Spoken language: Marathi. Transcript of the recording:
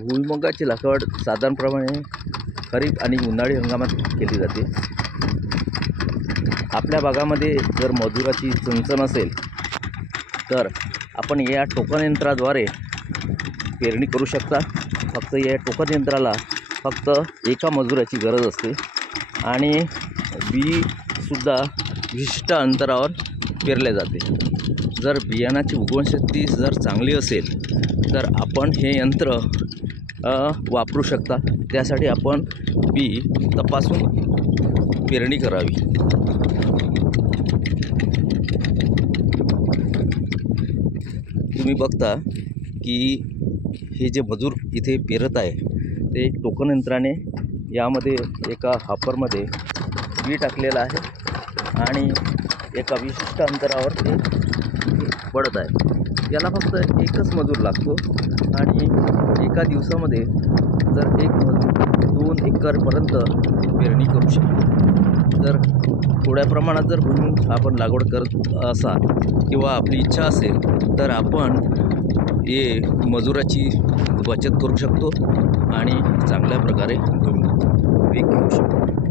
भुईमुगाची लागवड साधारणप्रमाणे खरीप आणि उन्हाळी हंगामात केली जाते. आपल्या भागामध्ये जर मजुराची चणचण असेल तर आपण या टोकन यंत्राद्वारे पेरणी करू शकता. फक्त या टोकन यंत्राला फक्त एका मजुराची गरज असते आणि बीसुद्धा विशिष्ट अंतरावर पेरले जाते. जर बियाणाची उगवणशक्ती जर चांगली असेल तर आपण हे यंत्र वापरू शकता. त्यासाठी आपण बी तपासून पेरणी करावी. तुम्ही बघता की हे जे मजूर इथे पेरत आहे ते टोकन यंत्राने यामध्ये एका हॉपरमध्ये बी टाकलेलं आहे आणि एका विशिष्ट अंतरावर ते पडत आहे. याला फक्त एकच मजूर लागतो आणि एका दिवसामध्ये जर एक मजूर 2 एकरपर्यंत पेरणी करू शकतो. जर थोड्या प्रमाणात जर भुईमूग आपण लागवड करत असाल किंवा आपली इच्छा असेल तर आपण हे मजुराची बचत करू शकतो आणि चांगल्या प्रकारे भुईमूग पीक घेऊ शकतो.